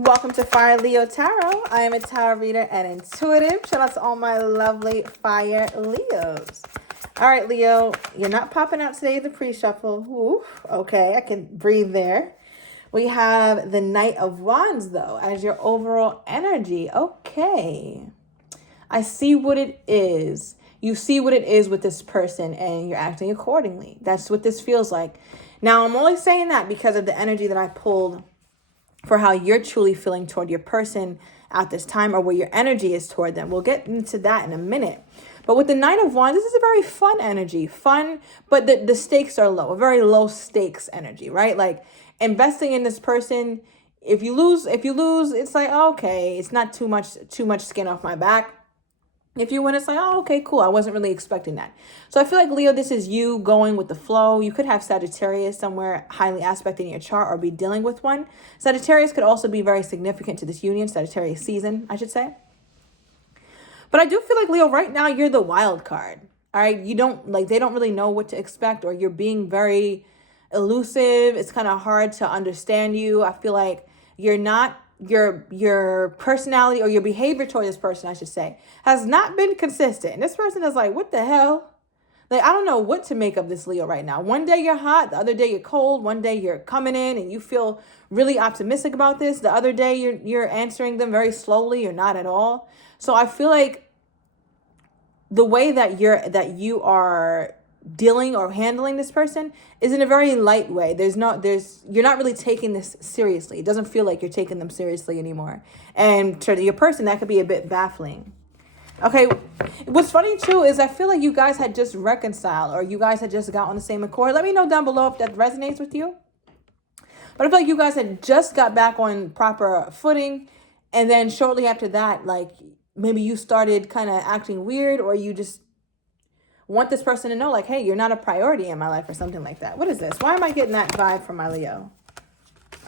Welcome to Fire Leo Tarot. I am a tarot reader and intuitive. Shout out to all my lovely Fire Leos. All right, Leo, you're not popping out today, the pre-shuffle. Oof, okay, I can breathe there. We have the Knight of Wands, though, as your overall energy. Okay. I see what it is. You see what it is with this person and you're acting accordingly. That's what this feels like. Now, I'm only saying that because of the energy that I pulled for how you're truly feeling toward your person at this time, or where your energy is toward them. We'll get into that in a minute. But with the Knight of Wands, this is a very fun energy. Fun, but the stakes are low. A very low stakes energy, right? Like investing in this person, if you lose, it's like, okay, it's not too much skin off my back. If you win, it's like, oh, okay, cool. I wasn't really expecting that. So I feel like, Leo, this is you going with the flow. You could have Sagittarius somewhere highly aspected in your chart or be dealing with one. Sagittarius could also be very significant to this union, Sagittarius season, I should say. But I do feel like, Leo, right now, you're the wild card. All right. They don't really know what to expect, or you're being very elusive. It's kind of hard to understand you. I feel like you're not, your personality or your behavior toward this person, I should say, has not been consistent. And this person is like, what the hell? Like, I don't know what to make of this, Leo, right now. One day you're hot, the other day you're cold. One day you're coming in and you feel really optimistic about this. The other day you're answering them very slowly or not at all. So I feel like the way that you are dealing or handling this person is in a very light way. You're not really taking this seriously. It doesn't feel like you're taking them seriously anymore. And to your person, that could be a bit baffling. Okay, what's funny too is I feel like you guys had just reconciled, or you guys had just got on the same accord. Let me know down below if that resonates with you. But I feel like you guys had just got back on proper footing, and then shortly after that, like maybe you started kind of acting weird, or you just want this person to know, like, hey, you're not a priority in my life, or something like that. What is this? Why am I getting that vibe from my Leo?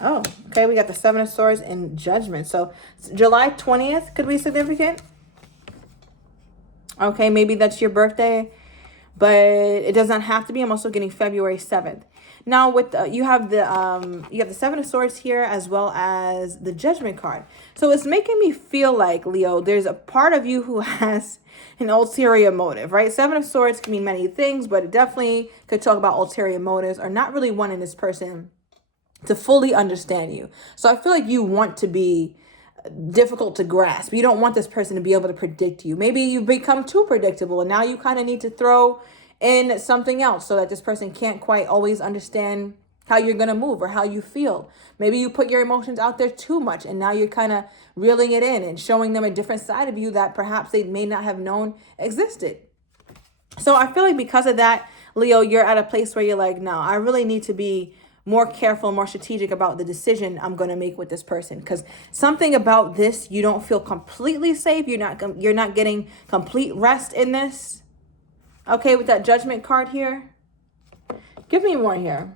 Oh, okay, we got the Seven of Swords and Judgment. So July 20th could be significant. Okay, maybe that's your birthday, but it does not have to be. I'm also getting February 7th. Now, with you have the Seven of Swords here, as well as the Judgment card. So it's making me feel like, Leo, there's a part of you who has an ulterior motive, right? Seven of Swords can mean many things, but it definitely could talk about ulterior motives, or not really wanting this person to fully understand you. So I feel like you want to be difficult to grasp. You don't want this person to be able to predict you. Maybe you've become too predictable, and now you kind of need to throw in something else so that this person can't quite always understand how you're going to move or how you feel. Maybe you put your emotions out there too much, and now you're kind of reeling it in and showing them a different side of you that perhaps they may not have known existed. So I feel like because of that, Leo, you're at a place where you're like, no, I really need to be more careful, more strategic about the decision I'm going to make with this person, because something about this, you don't feel completely safe. You're not getting complete rest in this. Okay, with that Judgment card here, give me more here.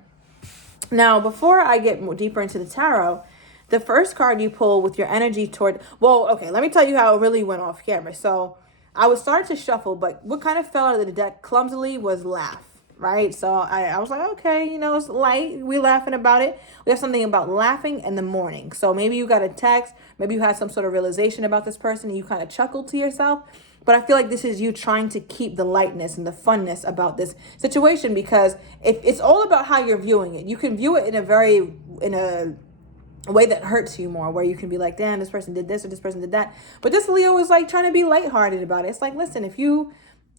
Now, before I get more deeper into the tarot, the first card you pull with your energy toward, well, okay, let me tell you how it really went off camera. So I was starting to shuffle, but what kind of fell out of the deck clumsily was laugh. Right? So I was like, okay, it's light. We laughing about it. We have something about laughing in the morning. So maybe you got a text. Maybe you had some sort of realization about this person and you kind of chuckled to yourself. But I feel like this is you trying to keep the lightness and the funness about this situation, because if it's all about how you're viewing it. You can view it in a way that hurts you more, where you can be like, damn, this person did this or this person did that. But this Leo is like trying to be lighthearted about it. It's like, listen, if you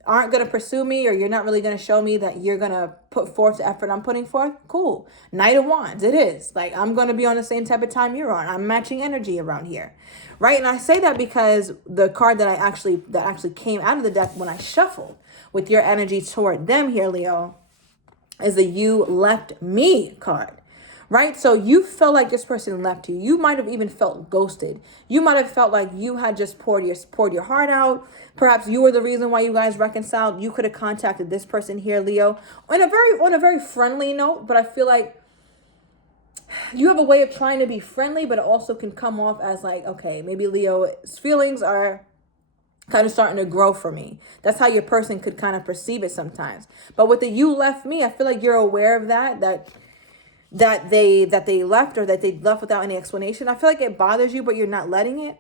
aren't going to pursue me, or you're not really going to show me that you're going to put forth the effort I'm putting forth, cool. Knight of Wands, it is. Like, I'm going to be on the same type of time you're on. I'm matching energy around here, right? And I say that because the card that actually came out of the deck when I shuffled with your energy toward them here, Leo, is the You Left Me card. Right? So you felt like this person left you. You might have even felt ghosted. You might have felt like you had just poured your heart out. Perhaps you were the reason why you guys reconciled. You could have contacted this person here, Leo, on a very friendly note. But I feel like you have a way of trying to be friendly, but it also can come off as like, okay, maybe Leo's feelings are kind of starting to grow for me. That's how your person could kind of perceive it sometimes. But with the You Left Me, I feel like you're aware of that that they left, or that they left without any explanation. I feel like it bothers you, but you're not letting it.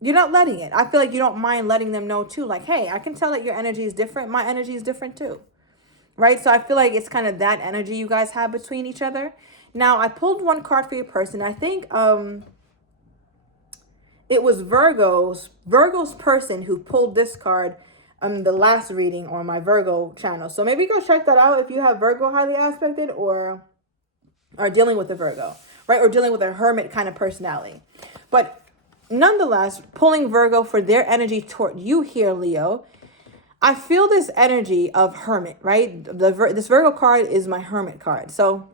You're not letting it. I feel like you don't mind letting them know too. Like, hey, I can tell that your energy is different. My energy is different too. Right? So I feel like it's kind of that energy you guys have between each other. Now, I pulled one card for your person. I think it was Virgo's person who pulled this card the last reading on my Virgo channel. So maybe go check that out if you have Virgo highly aspected or are dealing with a Virgo, right? Or dealing with a hermit kind of personality. But nonetheless, pulling Virgo for their energy toward you here, Leo, I feel this energy of hermit, right? This Virgo card is my hermit card. So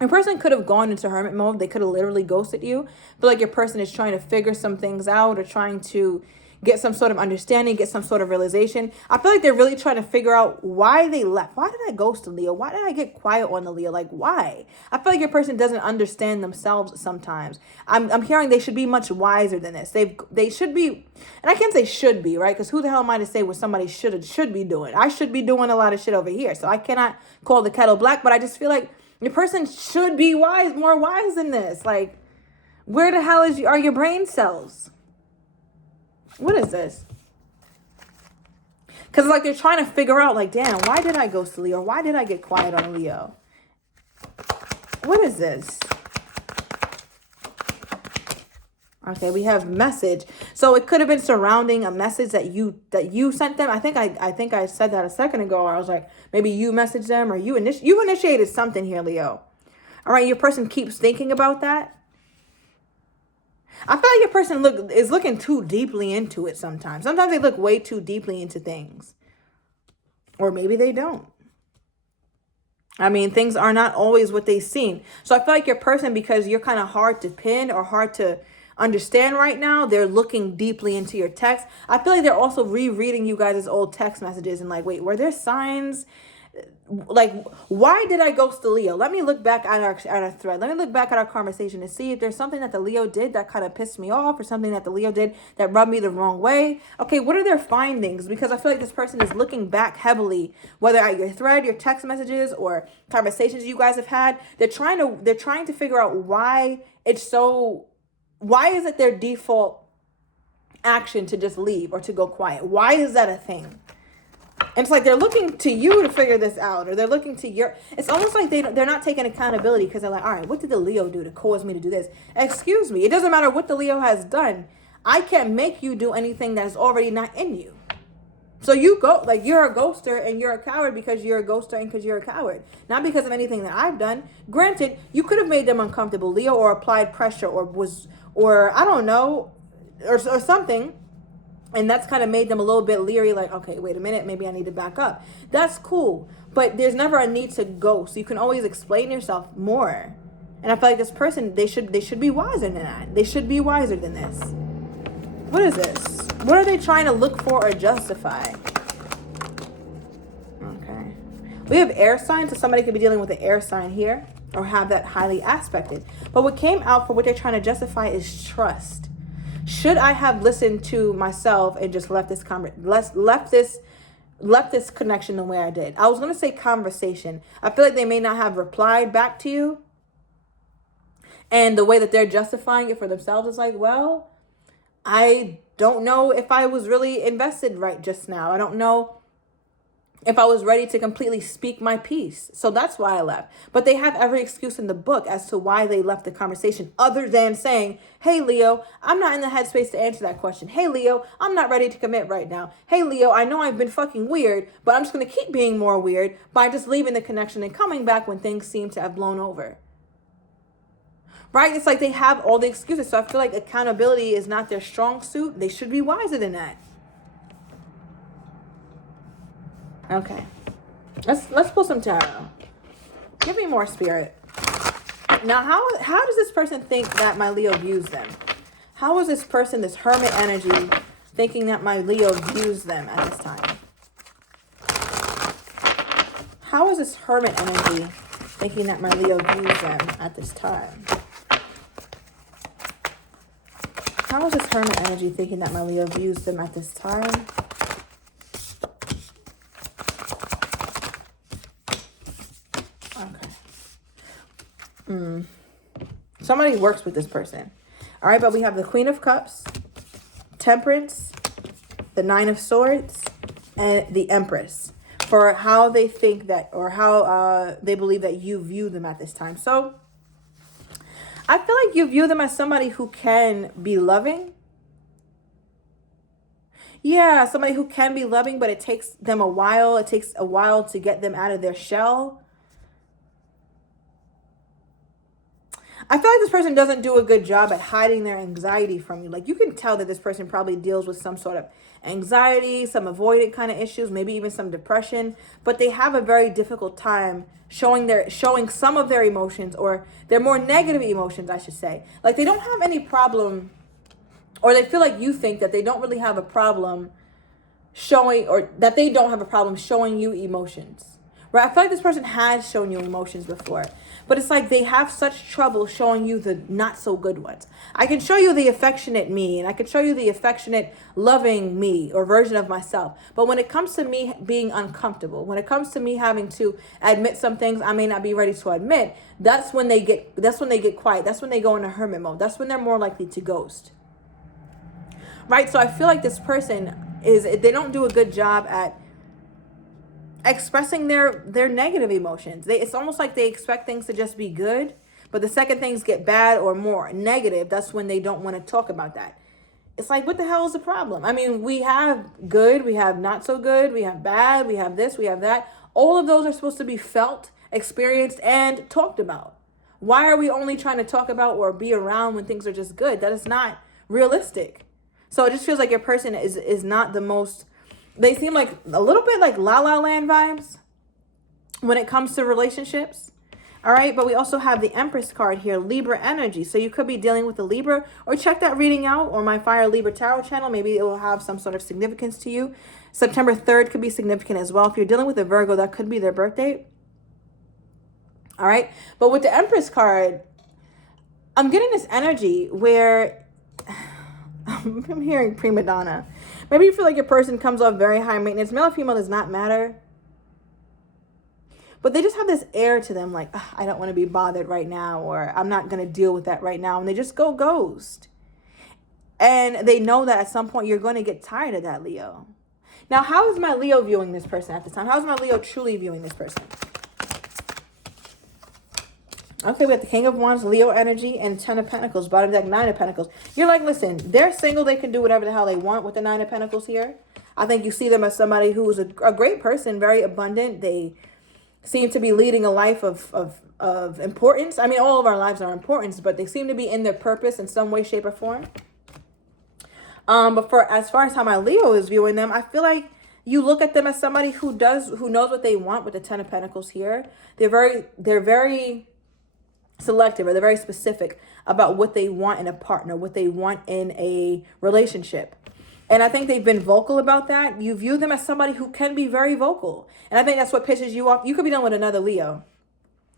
a person could have gone into hermit mode. They could have literally ghosted you. But like your person is trying to figure some things out, or trying to get some sort of understanding, get some sort of realization. I feel like they're really trying to figure out why they left. Why did I ghost a Leo? Why did I get quiet on the Leo? Like, why? I feel like your person doesn't understand themselves sometimes. I'm hearing they should be much wiser than this. They should be, and I can't say should be, right? Because who the hell am I to say what somebody should be doing? I should be doing a lot of shit over here. So I cannot call the kettle black, but I just feel like your person should be more wise than this. Like, where the hell are your brain cells? What is this? Because it's like they're trying to figure out, like, damn, why did I ghost a Leo? Why did I get quiet on a Leo? What is this? Okay, we have message. So it could have been surrounding a message that you sent them. I think I said that a second ago. Or I was like, maybe you messaged them, or you initiated something here, Leo. All right, your person keeps thinking about that. I feel like your person is looking too deeply into it sometimes. Sometimes they look way too deeply into things. Or maybe they don't. I mean, things are not always what they seem. So I feel like your person, because you're kind of hard to pin or hard to understand right now, they're looking deeply into your text. I feel like they're also rereading you guys' old text messages and like, wait, were there signs? Like, why did I ghost the Leo? Let me look back at our thread. Let me look back at our conversation and see if there's something that the Leo did that kind of pissed me off, or something that the Leo did that rubbed me the wrong way. Okay, what are their findings? Because I feel like this person is looking back heavily, whether at your thread, your text messages, or conversations you guys have had. They're trying to figure out why is it their default action to just leave or to go quiet? Why is that a thing? And it's like they're looking to you to figure this out, or they're looking to it's almost like they're not taking accountability, because they're like, all right, what did the Leo do to cause me to do this? Excuse me. It doesn't matter what the Leo has done. I can't make you do anything that is already not in you. So you're a ghoster and you're a coward because you're a ghoster and because you're a coward. Not because of anything that I've done. Granted, you could have made them uncomfortable, Leo, or applied pressure, or I don't know, or something. And that's kind of made them a little bit leery, like, okay, wait a minute, maybe I need to back up. That's cool. But there's never a need to ghost. You can always explain yourself more. And I feel like this person, they should be wiser than that. They should be wiser than this. What is this? What are they trying to look for or justify? Okay. We have air signs, so somebody could be dealing with an air sign here, or have that highly aspected. But what came out for what they're trying to justify is trust. Should I have listened to myself and just left this connection the way I did? I was going to say conversation. I feel like they may not have replied back to you. And the way that they're justifying it for themselves is like, well, I don't know if I was really invested right just now. I don't know if I was ready to completely speak my piece. So that's why I left. But they have every excuse in the book as to why they left the conversation, other than saying, hey, Leo, I'm not in the headspace to answer that question. Hey, Leo, I'm not ready to commit right now. Hey, Leo, I know I've been fucking weird, but I'm just going to keep being more weird by just leaving the connection and coming back when things seem to have blown over. Right? It's like they have all the excuses. So I feel like accountability is not their strong suit. They should be wiser than that. Okay, let's pull some tarot. Give me more, Spirit. Now, how does this person think that my Leo views them? How is this person, this hermit energy, thinking that my Leo views them at this time? How is this hermit energy thinking that my Leo views them at this time? How is this hermit energy thinking that my Leo views them at this time? Somebody works with this person. All right, but we have the Queen of Cups, Temperance, the Nine of Swords, and the Empress for how they think that, or how they believe that you view them at this time. So I feel like you view them as somebody who can be loving. Yeah, somebody who can be loving, but it takes them a while. It takes a while to get them out of their shell. I feel like this person doesn't do a good job at hiding their anxiety from you. Like, you can tell that this person probably deals with some sort of anxiety, some avoidant kind of issues, maybe even some depression, but they have a very difficult time showing some of their emotions, or their more negative emotions, I should say. Like, they don't have any problem, or they feel like you think that they don't really have a problem showing, or that they don't have a problem showing you emotions. Right? I feel like this person has shown you emotions before, but it's like they have such trouble showing you the not so good ones. I can show you the affectionate me, and I can show you the affectionate, loving me or version of myself. But when it comes to me being uncomfortable, when it comes to me having to admit some things I may not be ready to admit, that's when they get quiet. That's when they go into hermit mode. That's when they're more likely to ghost. Right? So I feel like this person they don't do a good job at expressing their negative emotions. It's almost like they expect things to just be good, but the second things get bad or more negative, that's when they don't want to talk about that. It's like, what the hell is the problem? I mean, we have good, we have not so good, we have bad, we have this, we have that. All of those are supposed to be felt, experienced, and talked about. Why are we only trying to talk about or be around when things are just good? That is not realistic. So it just feels like your person is not the most. They seem like a little bit like La La Land vibes when it comes to relationships. All right. But we also have the Empress card here, Libra energy. So you could be dealing with a Libra, or check that reading out, or my Fire Libra Tarot channel. Maybe it will have some sort of significance to you. September 3rd could be significant as well. If you're dealing with a Virgo, that could be their birthday. All right. But with the Empress card, I'm getting this energy where I'm hearing prima donna. Maybe you feel like your person comes off very high maintenance. Male or female does not matter. But they just have this air to them, like, I don't want to be bothered right now, or I'm not going to deal with that right now. And they just go ghost. And they know that at some point you're going to get tired of that, Leo. Now, how is my Leo viewing this person at this time? How is my Leo truly viewing this person? Okay, we have the King of Wands, Leo energy, and 10 of Pentacles, bottom deck, 9 of Pentacles. You're like, listen, they're single. They can do whatever the hell they want with the 9 of Pentacles here. I think you see them as somebody who is a great person, very abundant. They seem to be leading a life of importance. I mean, all of our lives are important, but they seem to be in their purpose in some way, shape, or form. But as far as how my Leo is viewing them, I feel like you look at them as somebody who knows what they want with the 10 of Pentacles here. They're very selective, or they're very specific about what they want in a partner, what they want in a relationship. And I think they've been vocal about that. You view them as somebody who can be very vocal. And I think that's what pisses you off. You could be done with another Leo,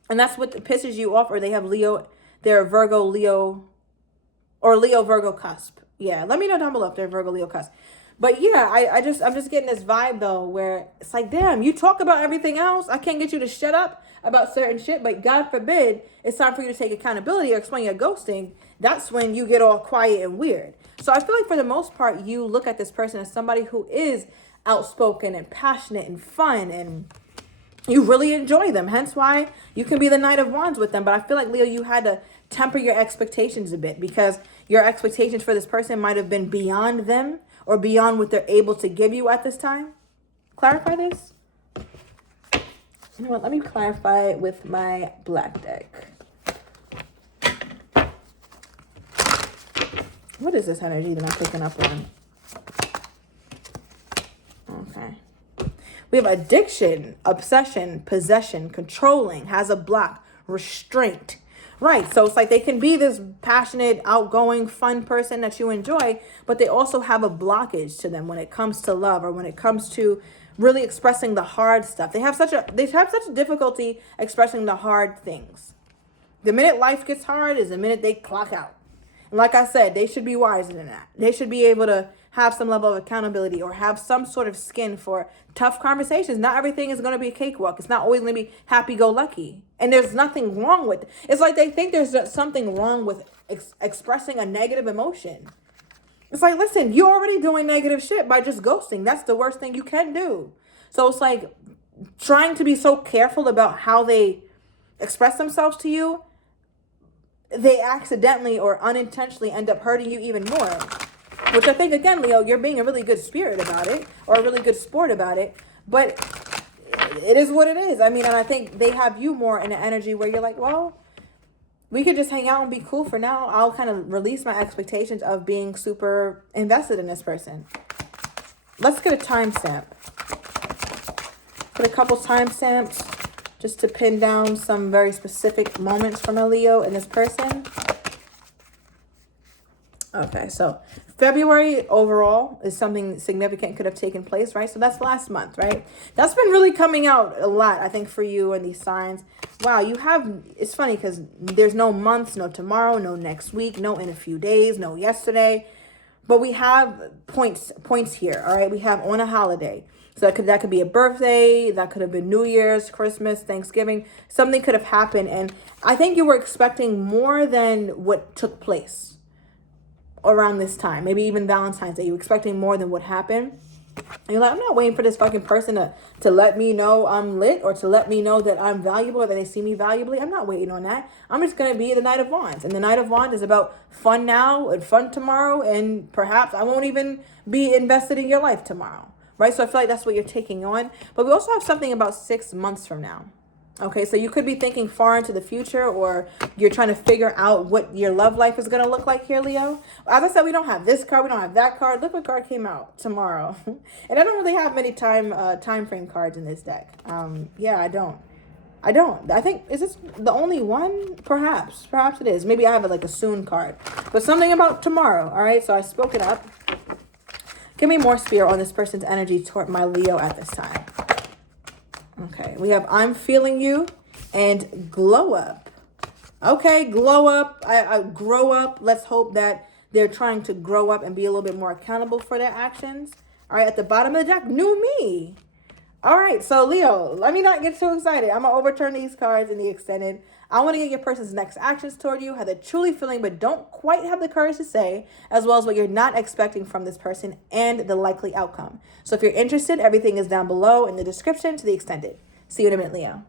and that's what pisses you off, or they have Leo, they're Virgo, Leo, or Leo, Virgo cusp. Yeah, let me know down below if they're Virgo, Leo cusp. But yeah, I'm just getting this vibe though, where it's like, damn, you talk about everything else. I can't get you to shut up about certain shit, but God forbid it's time for you to take accountability or explain your ghosting. That's when you get all quiet and weird. So I feel like for the most part, you look at this person as somebody who is outspoken and passionate and fun, and you really enjoy them. Hence why you can be the Knight of Wands with them. But I feel like, Leo, you had to temper your expectations a bit, because your expectations for this person might have been beyond them, or beyond what they're able to give you at this time. Clarify this. You know what? Let me clarify it with my black deck. What is this energy that I'm picking up on? Okay. We have addiction, obsession, possession, controlling, has a block, restraint. Right. So it's like they can be this passionate, outgoing, fun person that you enjoy, but they also have a blockage to them when it comes to love, or when it comes to really expressing the hard stuff. They have such a difficulty expressing the hard things. The minute life gets hard is the minute they clock out. And like I said, they should be wiser than that. They should be able to have some level of accountability or have some sort of skin for tough conversations. Not everything is going to be a cakewalk. It's not always going to be happy-go-lucky. And there's nothing wrong with it. It's like they think there's something wrong with expressing a negative emotion. It's like, listen, you're already doing negative shit by just ghosting. That's the worst thing you can do. So it's like trying to be so careful about how they express themselves to you, they accidentally or unintentionally end up hurting you even more. Which I think, again, Leo, you're being a really good spirit about it or a really good sport about it. But it is what it is. I mean, and I think they have you more in an energy where you're like, well, we could just hang out and be cool for now. I'll kind of release my expectations of being super invested in this person. Let's get a timestamp. Put a couple timestamps just to pin down some very specific moments from a Leo and this person. Okay, so February overall is something significant could have taken place, right? So that's last month, right? That's been really coming out a lot, I think, for you and these signs. Wow, you have, it's funny because there's no months, no tomorrow, no next week, no in a few days, no yesterday. But we have points here, all right? We have on a holiday. So that could be a birthday, that could have been New Year's, Christmas, Thanksgiving. Something could have happened. And I think you were expecting more than what took place around this time. Maybe even Valentine's Day. You were expecting more than what happened. And you're like, I'm not waiting for this fucking person to let me know I'm lit or to let me know that I'm valuable or that they see me valuably. I'm not waiting on that. I'm just going to be the Knight of Wands. And the Knight of Wands is about fun now and fun tomorrow. And perhaps I won't even be invested in your life tomorrow. Right? So I feel like that's what you're taking on. But we also have something about 6 months from now. Okay, so you could be thinking far into the future, or you're trying to figure out what your love life is going to look like here, Leo. As I said, we don't have this card. We don't have that card. Look what card came out tomorrow. And I don't really have many time frame cards in this deck. Yeah, I don't. I think, is this the only one? Perhaps it is. Maybe I have like a soon card. But something about tomorrow. All right, so I spoke it up. Give me more spirit on this person's energy toward my Leo at this time. Okay, we have I'm feeling you and glow up. Okay, glow up. I grow up. Let's hope that they're trying to grow up and be a little bit more accountable for their actions. All right, at the bottom of the deck, new me. All right, so Leo, let me not get too excited. I'm going to overturn these cards in the extended. I want to get your person's next actions toward you, how they're truly feeling but don't quite have the courage to say, as well as what you're not expecting from this person and the likely outcome. So if you're interested, everything is down below in the description to the extended. See you in a minute, Leo.